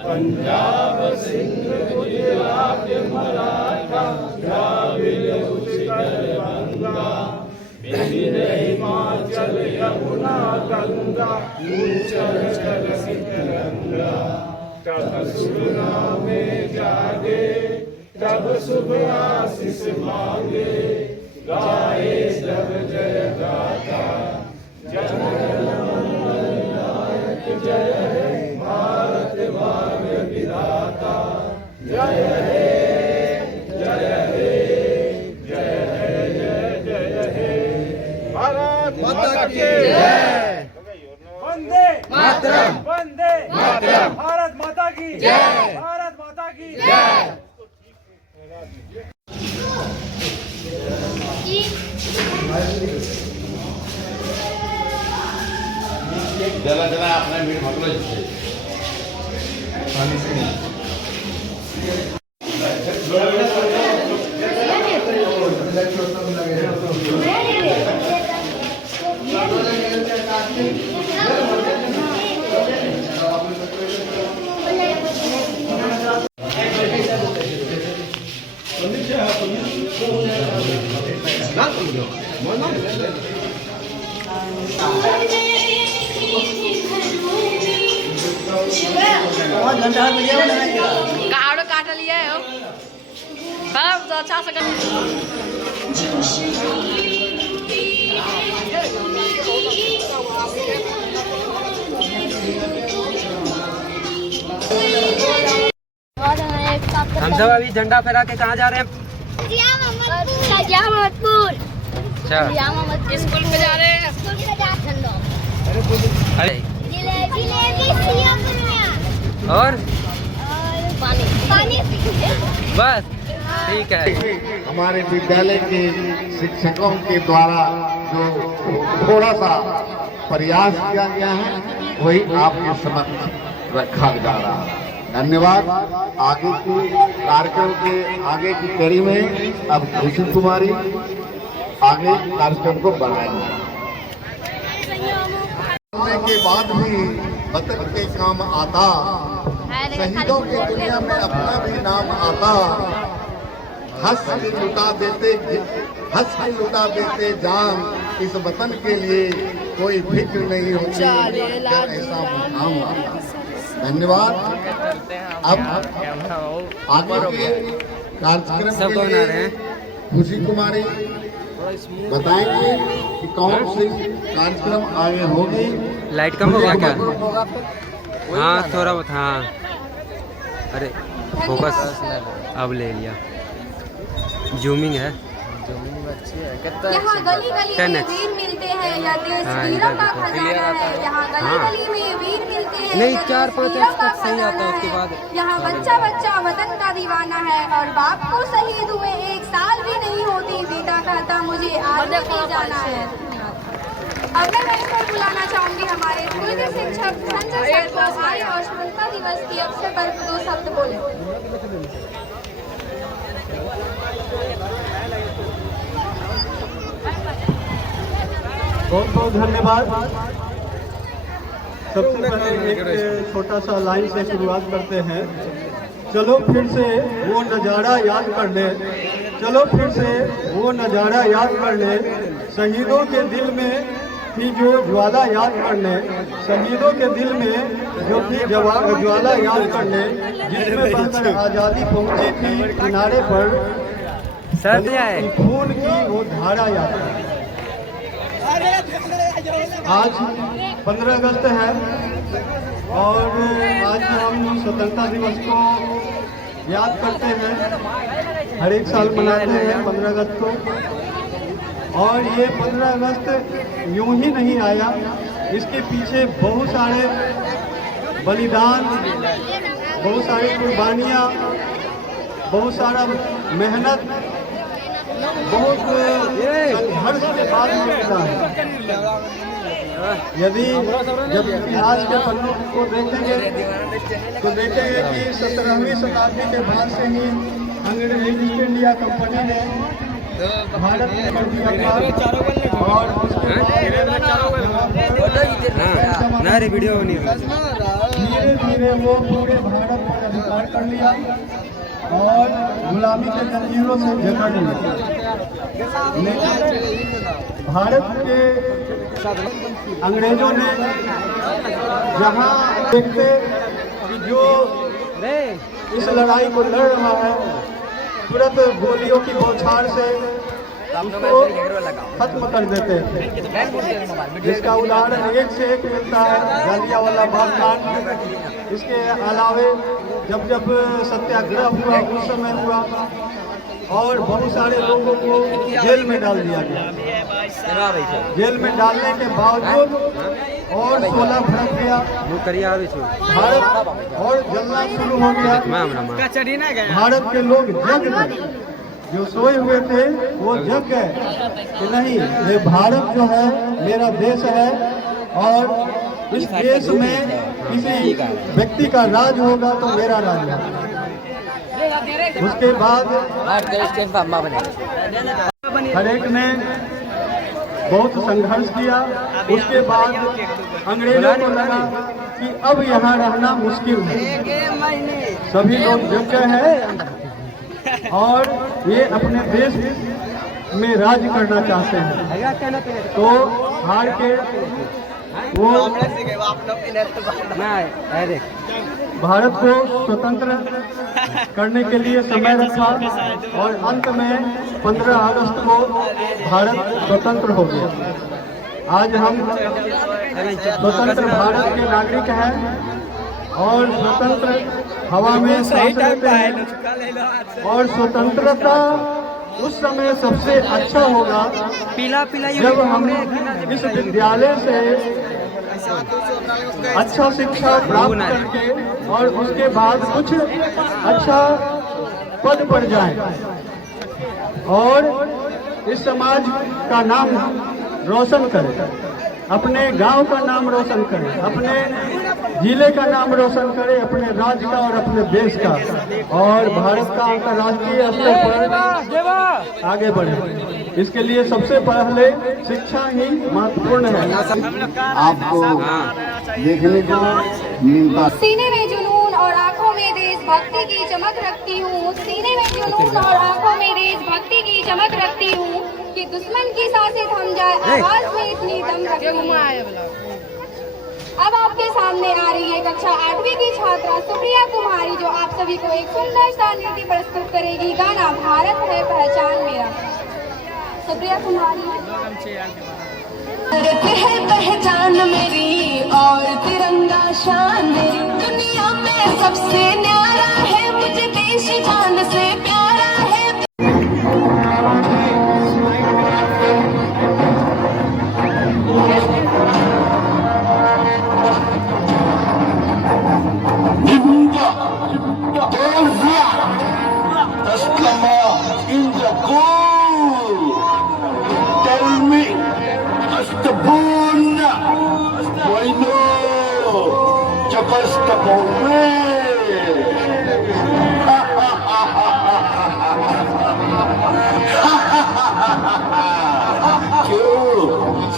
पंजाब सिंध गुजरात मराठा द्राविड़ उत्कल बंगा विंध्य हिमाचल यमुना गंगा उच्चल तरंगा तब सुरना में जागे तब शुभ आशीष मांगे गाए जब जय गाथा जनगण मंगल नायक जय हे भारत भाग्य विधाता जय हे जय हे जय हे जय जय हे भारत माता की जय वंदे मातरम वंदे मातरम भारत माता की जय भारत माता की जय जला जला आपने मीट भागलो पानी से गाड़ो काट लिया है तो अच्छा से हम सब अभी झंडा फहरा के कहाँ जा रहे हैं? स्कूल में जा रहे हैं। और पानी बस ठीक है। हमारे विद्यालय के शिक्षकों के द्वारा जो थोड़ा सा प्रयास किया गया है वही आपके समक्ष रखा जा रहा है। धन्यवाद। आगे की कार्यक्रम के आगे की कड़ी में अब खुशी कुमारी आगे कार्यक्रम को बढ़ाएंगे। के बाद भी वतन के काम आता, शहीदों की दुनिया में अपना भी नाम आता। हंस के लुटा देते जान इस वतन के लिए कोई फिक्र नहीं होती ऐसा मुकाम आता। धन्यवाद। अब आगे के कार्यक्रम सब के बना रहे लिए हैं। खुशी कुमारी बताएंगे कि कौन सी कार्यक्रम आगे होगी। लाइट कम हो गया क्या? हाँ थोड़ा बहुत। हाँ अरे फोकस अब ले लिया। जूमिंग है। यहाँ गली गली में 10x वीर मिलते हैं या देश वीरों का खजाना है। यहाँ गली गली में वीर मिलते हैं नहीं, या 4-5 वीरों का तक सही आता है, खजाना उसके है। बाद यहाँ बच्चा बच्चा वतन का दीवाना है और बाप को शहीद हुए 1 साल भी नहीं होती बेटा कहता मुझे आगे नहीं जाना है। अब मैं वहीं पर बुलाना चाहूंगी हमारे स्कूल के शिक्षक संजय सर को आए और स्वतंत्रता दिवस के अवसर पर 2 शब्द बोले। बहुत बहुत धन्यवाद। सबसे पहले एक छोटा सा लाइन से शुरुआत करते हैं। चलो फिर से वो नज़ारा याद कर ले, चलो फिर से वो नज़ारा याद कर ले, शहीदों के दिल में थी जो ज्वाला याद कर ले, शहीदों के दिल में जो थी ज्वाला याद कर ले, जिसमें बहकर आज़ादी पहुंची थी किनारे पर, खून की वो धारा याद कर। आज 15 अगस्त है और आज हम स्वतंत्रता दिवस को याद करते हैं। हर एक साल मनाते हैं 15 अगस्त को। और ये 15 अगस्त यूं ही नहीं आया, इसके पीछे बहुत सारे बलिदान, बहुत सारी कुर्बानियाँ, बहुत सारा मेहनत, बहुत संघर्ष के बाद मिला है। यदि जब इतिहास के पन्नों को देखेंगे तो देखेंगे कि 17वीं शताब्दी के बाद से ही अंग्रेज ईस्ट इंडिया कंपनी ने भारत में कर दिया और धीरे धीरे वो पूरे भारत पर अधिकार कर लिया और गुलामी के जंजीरों से जकड़ लिया। भारत के अंग्रेजों ने जहां देखते कि जो इस लड़ाई को लड़ रहा है तुरंत गोलियों की बौछार से उसको खत्म कर देते हैं, जिसका उदाहरण एक से एक मिलता है, जालियांवाला बाग कांड। इसके अलावे जब जब सत्याग्रह हुआ उस समय हुआ और बहुत सारे लोगों को जेल में डाल दिया गया। जेल में डालने के बावजूद और 16 भड़क गया भारत और जलना शुरू हो गया। भारत के लोग जग गए, जो सोए हुए थे वो जग गए कि नहीं, ये भारत जो है मेरा देश है और इस देश में किसी व्यक्ति का राज होगा तो मेरा राज है। उसके बाद हर एक ने बहुत संघर्ष किया। उसके बाद अंग्रेजों को लगा कि अब यहाँ रहना मुश्किल है, सभी लोग जग गए हैं और ये अपने देश में राज करना चाहते हैं। तो हार के वो भारत को स्वतंत्र करने के लिए समय रखा और अंत में 15 अगस्त को भारत स्वतंत्र हो गया। आज हम स्वतंत्र भारत के नागरिक हैं और स्वतंत्र हवा में सांस लेते हैं और स्वतंत्रता उस समय सबसे अच्छा होगा जब हम इस विद्यालय से अच्छा शिक्षा प्राप्त करके और उसके बाद कुछ अच्छा पद पर जाएं और इस समाज का नाम रोशन करें, अपने गांव का नाम रोशन करें, अपने जिले का नाम रोशन करें, अपने राज्य का और अपने देश का, और भारत का अंतर्राष्ट्रीय स्तर पर आगे बढ़े। इसके लिए सबसे पहले शिक्षा ही महत्वपूर्ण है। आपको देखने को मिलता सीने में जुनून और आंखों में देशभक्ति की चमक रखती हूँ, सीने में जुनून और आंखों में देशभक्ति की चमक रखती हूँ कि दुश्मन की सांसें थम जाए, आवाज में इतनी दम रखती हूँ। अब आपके सामने आ रही है कक्षा 8वीं की छात्रा सुप्रिया कुमारी, जो आप सभी को एक सुंदर सा नृत्य प्रस्तुत करेगी। गाना भारत है पहचान मेरा। सुप्रिया कुमारी। भारत है पहचान मेरी और तिरंगा शान मेरी, दुनिया में सबसे न्यारा है, मुझे देश जान से प्यारा है।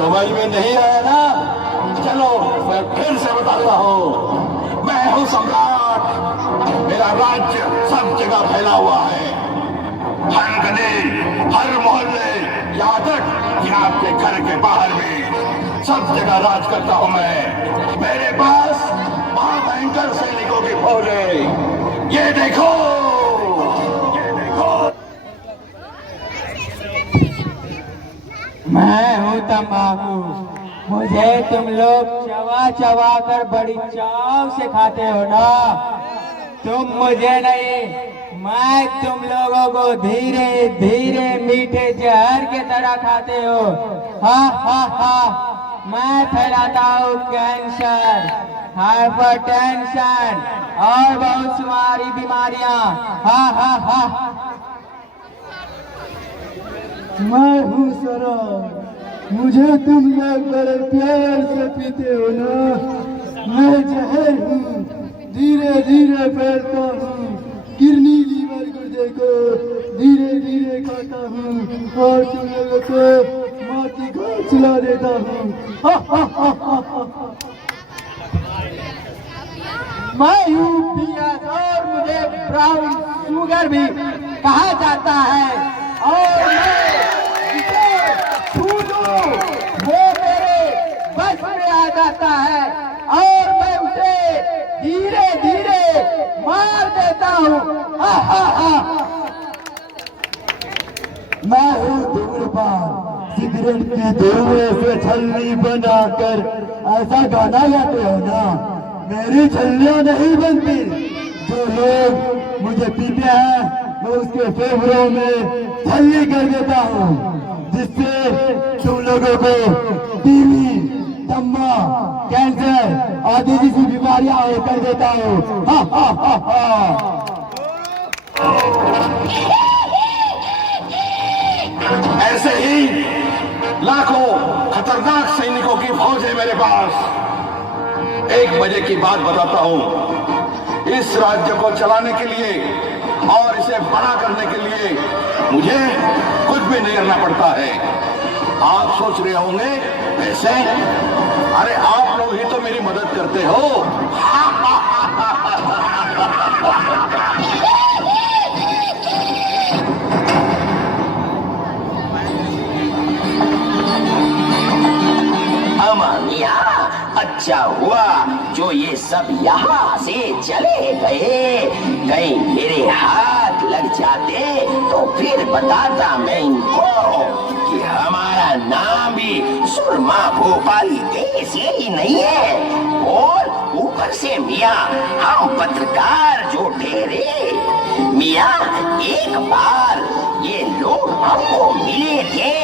समझ में नहीं आया ना? चलो मैं फिर से बताता हूँ, मैं हूँ सम्राट, मेरा राज्य सब जगह फैला हुआ है, हर गली, हर मोहल्ले, यहाँ तक कि आपके घर के बाहर भी सब जगह राज करता हूँ मैं। मेरे पास महाभयंकर सैनिकों की फौज है, ये देखो, ये देखो। मैं हूँ तम्बाकू, मुझे तुम लोग चबा चबा कर बड़ी चाव से खाते हो ना। तुम मुझे नहीं, मैं तुम लोगों को धीरे धीरे मीठे जहर के तरह खाते हो। हा हा हा। मैं फैलाता हूँ कैंसर, हाइपरटेंशन और बहुत सारी बीमारियां। हा हा हा। मैं हूँ शराब, मुझे तुम लोग बड़े प्यार से पीते हो ना। मैं जहर हूँ, धीरे धीरे फैलता हूँ, किडनी लीवर गुर्दे को धीरे धीरे खाता हूँ और तुम लोगों को माटी को सुला देता हूँ। हा हा हा हा हा। मैं हूँ पियाज और मुझे ब्राउन शुगर भी कहा जाता है, और मैं जिसे छू लूं वो मेरे बस में आ जाता है और मैं उसे धीरे धीरे मार देता हूँ। हा हा हा। मैं हूँ धूम्रपान, सिगरेट के धुएं से छलनी बनाकर ऐसा गाना गाते हो ना। मेरी छल्लियां नहीं बनती। जो लोग मुझे पीते हैं मैं उसके फेफड़ों में छल्ली कर देता हूँ, जिससे तुम लोगों को टीबी, दम्मा, कैंसर आदि जैसी बीमारियां कर देता हूँ। हा हा हा हा। ऐसे ही लाखों खतरनाक सैनिकों की फौज है मेरे पास। एक मजे की बात बताता हूं, इस राज्य को चलाने के लिए और इसे बड़ा करने के लिए मुझे कुछ भी नहीं करना पड़ता है। आप सोच रहे होंगे ऐसे, अरे आप लोग ही तो मेरी मदद करते हो। मिया, अच्छा हुआ जो ये सब यहाँ से चले गए। कहीं मेरे हाथ लग जाते तो फिर बताता मैं इनको कि हमारा नाम भी सुरमा भोपाली ऐसे ही नहीं है। और ऊपर से मिया हम पत्रकार जो ठहरे, मिया एक बार ये लोग हमको मिले थे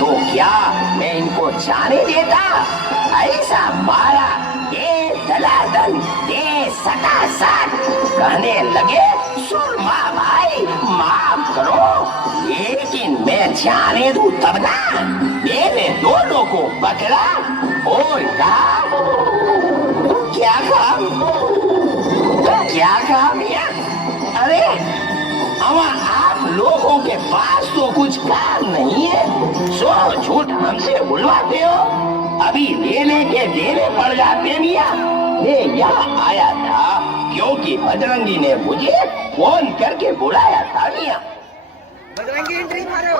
तो क्या मैं इनको जाने देता? ऐसा मारा ये दलादन ये सटासट कहने लगे सुरमा भाई माफ करो, लेकिन मैं जाने दूं तब ना। मेरे दोनों को पकड़ा और कहा क्या कहा मिया? अरे अब आप लोगों के पास तो कुछ काम नहीं है, सो झूठ हमसे बुलवाते हो। अभी लेने के देने पड़ जाते मिया। मैं यहाँ आया था क्योंकि बजरंगी ने मुझे फोन करके बुलाया था मिया। बजरंगी एंट्री मारे हो।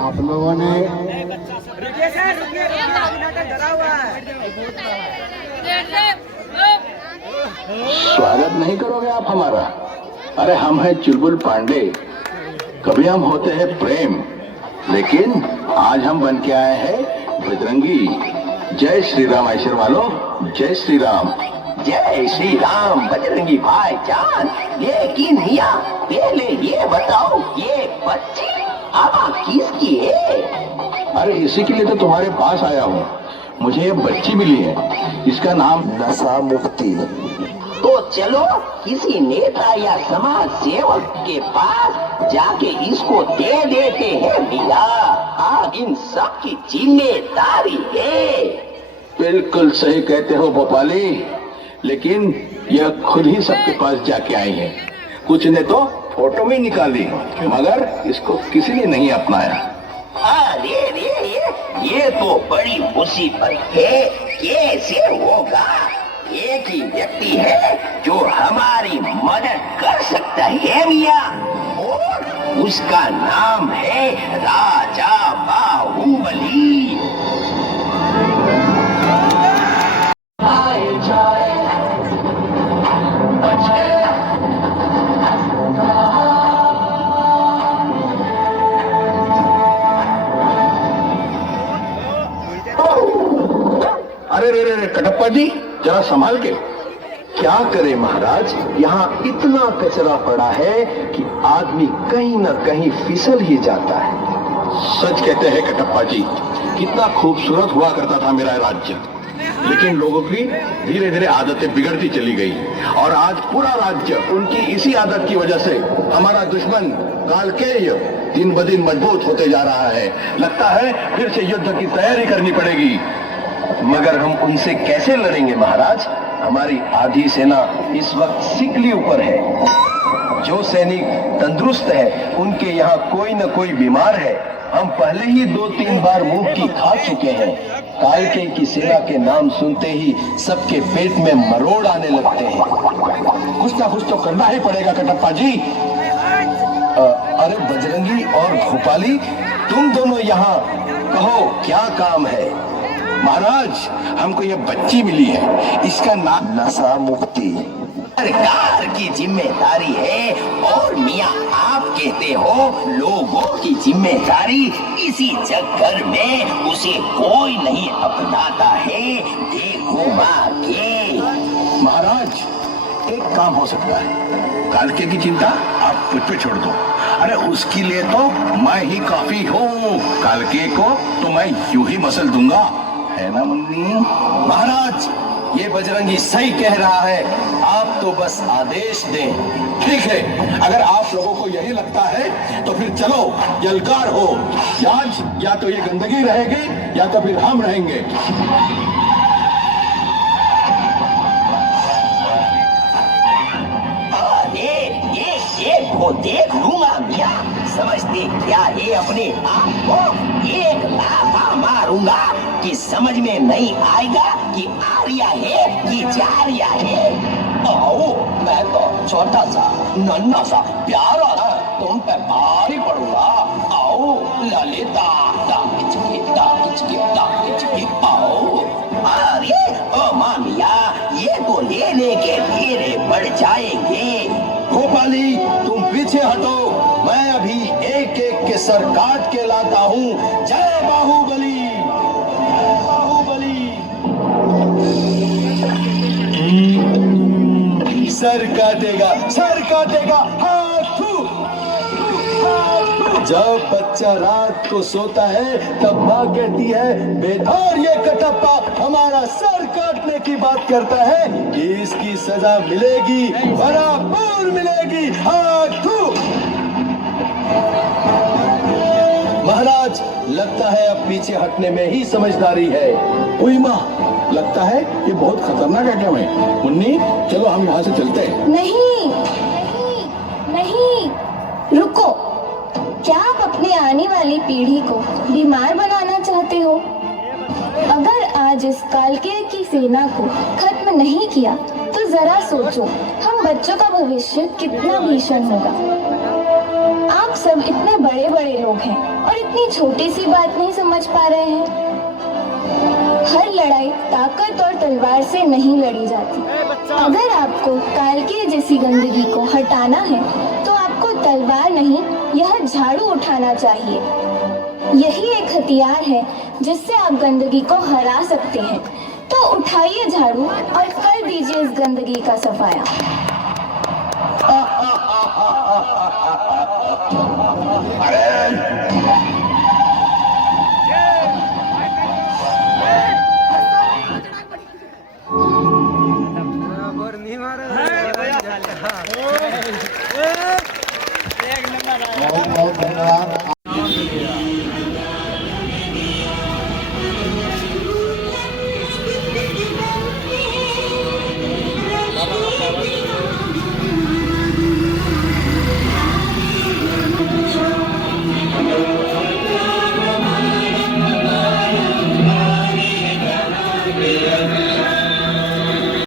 आप लोगों ने रुकिए सर, रुकिए, अभी नाटक डरा हुआ है। स्वागत नहीं करोगे आप हमारा? अरे हम हैं चुलबुल पांडे। कभी हम होते हैं प्रेम, लेकिन आज हम बन के आए हैं बजरंगी। जय श्री राम ऐश्वर वालों, जय श्री राम। जय श्री राम बजरंगी भाईजान। लेकिन मिया पहले ये बताओ, ये बच्ची अब किसकी है? अरे इसी के लिए तो तुम्हारे पास आया हूँ। मुझे ये बच्ची मिली है, इसका नाम नशा मुफ्ती। तो चलो किसी नेता या समाज सेवक के पास जाके इसको दे देते हैं मिया। आज इन सब की जिम्मेदारी है। बिल्कुल सही कहते हो भोपाली, लेकिन यह खुद ही सबके पास जाके आई है। कुछ ने तो फोटो भी निकाली, मगर इसको किसी ने नहीं अपनाया। अरे ये तो बड़ी मुसीबत है। कैसे होगा? एक ही व्यक्ति है जो हमारी मदद कर सकता है मिया, और उसका नाम है राजा बाहुबली। अरे रे रे कटप्पा जी, जरा संभाल के। क्या करे महाराज, यहाँ इतना कचरा पड़ा है कि आदमी कहीं न कहीं फिसल ही जाता है। सच कहते हैं कटप्पा जी, कितना खूबसूरत हुआ करता था मेरा राज्य, लेकिन लोगों की धीरे धीरे आदतें बिगड़ती चली गई और आज पूरा राज्य उनकी इसी आदत की वजह से हमारा दुश्मन कालकेय दिन ब दिन मजबूत होते जा रहा है। लगता है फिर से युद्ध की तैयारी करनी पड़ेगी। मगर हम उनसे कैसे लड़ेंगे महाराज? हमारी आधी सेना इस वक्त सिकली ऊपर है। जो सैनिक तंदुरुस्त है उनके यहाँ कोई न कोई बीमार है। हम पहले ही 2-3 बार मुंह की खा चुके हैं। कालके की सेना के नाम सुनते ही सबके पेट में मरोड़ आने लगते हैं। कुछ ना कुछ तो करना ही पड़ेगा कटप्पा जी। अरे बजरंगी और भोपाली, तुम दोनों यहाँ कहो क्या काम है? महाराज, हमको ये बच्ची मिली है, इसका नाम नशा मुक्ति। सरकार की जिम्मेदारी है और मियाँ आप कहते हो लोगों की जिम्मेदारी। इसी चक्कर में उसे कोई नहीं अपनाता है। देखो माँ के महाराज, एक काम हो सकता है। कालके की चिंता आप मुझ पे छोड़ दो। अरे उसके लिए तो मैं ही काफी हूँ। कालके को तो मैं यूं ही मसल दूंगा, है ना मुन्नी? महाराज, ये बजरंगी सही कह रहा है, आप तो बस आदेश दें। ठीक है, अगर आप लोगों को यही लगता है तो फिर चलो यलकार हो। आज या तो ये गंदगी रहेगी या तो फिर हम रहेंगे। वो देख लूंगा मियाँ। समझते क्या है अपने आप को? एक लाफा मारूंगा कि समझ में नहीं आएगा कि आर्या है कि जारिया है। आओ, मैं तो छोटा सा नन्हा सा प्यारा सा तुम पे भारी पड़ूंगा। आओ ललिता, आओ। अरे ओ मामिया, ये तो लेने के घेरे पड़ जाएंगे। भोपाली, तुम पीछे हटो, मैं अभी एक एक के सर काट के लाता हूँ। जय बाहुबली, जय बाहुबली। सर काटेगा, सर काटेगा, हाथू। जब बच्चा रात को सोता है तब माँ कहती है बेदार ये कटप्पा हमारा सर काटने की बात करता है कि इसकी सजा मिलेगी, बराबर मिलेगी। हाथू। महाराज, लगता है अब पीछे हटने में ही समझदारी है। ओई माँ, लगता है ये बहुत खतरनाक है। क्या मैं मुन्नी, चलो हम यहाँ से चलते हैं। नहीं, नहीं, रुको। क्या आप अपने आने वाली पीढ़ी को बीमार बनाना चाहते हो? अगर आज इस कालके की सेना को खत्म नहीं किया तो जरा सोचो हम बच्चों का भविष्य कितना भीषण होगा। आप सब इतने बड़े बड़े लोग हैं और इतनी छोटी सी बात नहीं समझ पा रहे हैं। हर लड़ाई ताकत और तलवार से नहीं लड़ी जाती। अगर आपको कालके जैसी गंदगी को हटाना है तो आपको तलवार नहीं, यह झाड़ू उठाना चाहिए। यही एक हथियार है जिससे आप गंदगी को हरा सकते हैं। तो उठाइए झाड़ू और कर दीजिए इस गंदगी का सफाया। बहुत बहुत धन्यवाद।